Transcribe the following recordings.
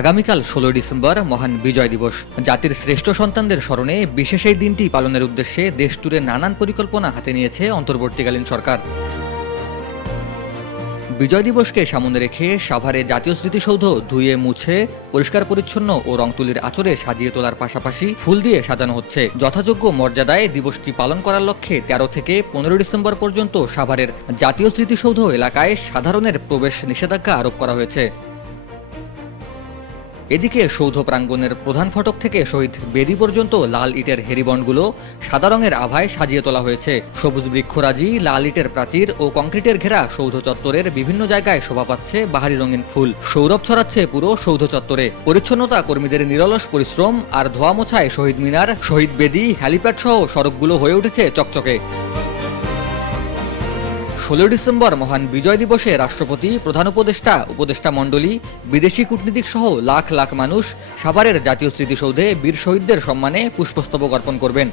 আগামীকাল ১৬ ডিসেম্বর মহান বিজয় দিবস। জাতির শ্রেষ্ঠ সন্তানদের স্মরণে বিশেষ এই দিনটি পালনের উদ্দেশ্যে দেশ জুড়ে নানান পরিকল্পনা হাতে নিয়েছে অন্তর্বর্তীকালীন সরকার। বিজয় দিবসকে সামনে রেখে সাভারে জাতীয় স্মৃতিসৌধ ধুয়ে মুছে পরিষ্কার পরিচ্ছন্ন ও রং তুলির আঁচড়ে সাজিয়ে তোলার পাশাপাশি ফুল দিয়ে সাজানো হচ্ছে। যথাযোগ্য মর্যাদায় দিবসটি পালন করার লক্ষ্যে ১৩ থেকে ১৫ ডিসেম্বর পর্যন্ত সাভারের জাতীয় স্মৃতিসৌধ এলাকায় সাধারণের প্রবেশ নিষেধাজ্ঞা আরোপ করা হয়েছে। এদিকে সৌধ প্রাঙ্গণের প্রধান ফটক থেকে শহীদ বেদি পর্যন্ত লাল ইটের হেরিবন্ডগুলো সাদা রঙের আভায় সাজিয়ে তোলা হয়েছে। সবুজ বৃক্ষরাজি, লাল ইটের প্রাচীর ও কংক্রিটের ঘেরা সৌধ চত্বরের বিভিন্ন জায়গায় শোভা পাচ্ছে বাহারি রঙিন ফুল। সৌরভ ছড়াচ্ছে পুরো সৌধ চত্বরে। পরিচ্ছন্নতা কর্মীদের নিরলস পরিশ্রম আর ধোয়া মোছায় শহীদ মিনার, শহীদ বেদি, হ্যালিপ্যাড সহ সড়কগুলো হয়ে উঠেছে চকচকে। ১৬ ডিসেম্বর মহান বিজয় দিবসে রাষ্ট্রপতি, প্রধান উপদেষ্টা মণ্ডলী, বিদেশি কূটনীতিক সহ লাখ লাখ মানুষ সাভারের জাতীয় স্মৃতিসৌধে বীর শহীদদের সম্মানে পুষ্পস্তবক অর্পণ করবেন।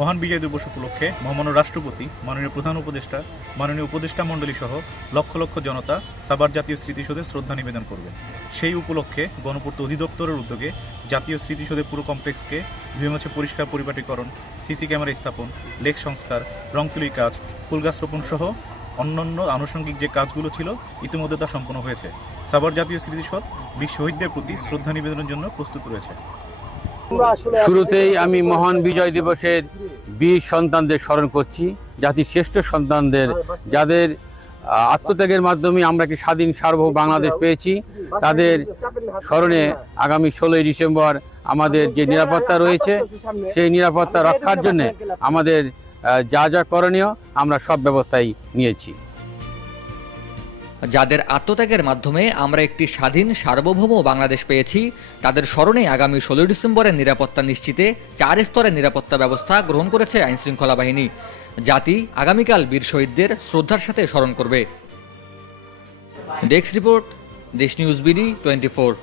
মহান বিজয় দিবস উপলক্ষে মহামান্য রাষ্ট্রপতি, মাননীয় প্রধান উপদেষ্টা, মাননীয় উপদেষ্টা মণ্ডলী সহ লক্ষ লক্ষ জনতা সাভার জাতীয় স্মৃতিসৌধে শ্রদ্ধা নিবেদন করবে। সেই উপলক্ষে গণপূর্ত অধিদপ্তরের উদ্যোগে জাতীয় স্মৃতিসৌধের পুরো কমপ্লেক্সকে ধুয়ে মুছে পরিষ্কার পরিপাটিকরণ, সিসি ক্যামেরা স্থাপন, লেক সংস্কার, রং তুলির কাজ, ফুল গাছ রোপণ সহ অন্যান্য আনুষঙ্গিক যে কাজগুলো ছিল ইতিমধ্যে তা সম্পন্ন হয়েছে। সাভার জাতীয় স্মৃতিসৌধ বীর শহীদদের প্রতি শ্রদ্ধা নিবেদনের জন্য প্রস্তুত রয়েছে। শুরুতেই আমি মহান বিজয় দিবসের বীর সন্তানদের স্মরণ করছি, জাতির শ্রেষ্ঠ সন্তানদের, যাদের আত্মত্যাগের মাধ্যমে আমরা একটি স্বাধীন সার্বভৌম বাংলাদেশ পেয়েছি। তাদের স্মরণে আগামী ১৬ই ডিসেম্বর আমাদের যে নিরাপত্তা রয়েছে সেই নিরাপত্তা রক্ষার জন্য আমাদের যা যা করণীয় আমরা সব ব্যবস্থাই নিয়েছি। যাদের আত্মত্যাগের মাধ্যমে আমরা একটি স্বাধীন সার্বভৌম বাংলাদেশ পেয়েছি, তাদের স্মরণে আগামী ১৬ ডিসেম্বরের নিরাপত্তা নিশ্চিতে ৪ স্তরের নিরাপত্তা ব্যবস্থা গ্রহণ করেছে আইনশৃঙ্খলা বাহিনী। জাতি আগামীকাল বীর শহীদদের শ্রদ্ধার সাথে স্মরণ করবে। ডেস্ক রিপোর্ট, দেশ নিউজ বিডি 24।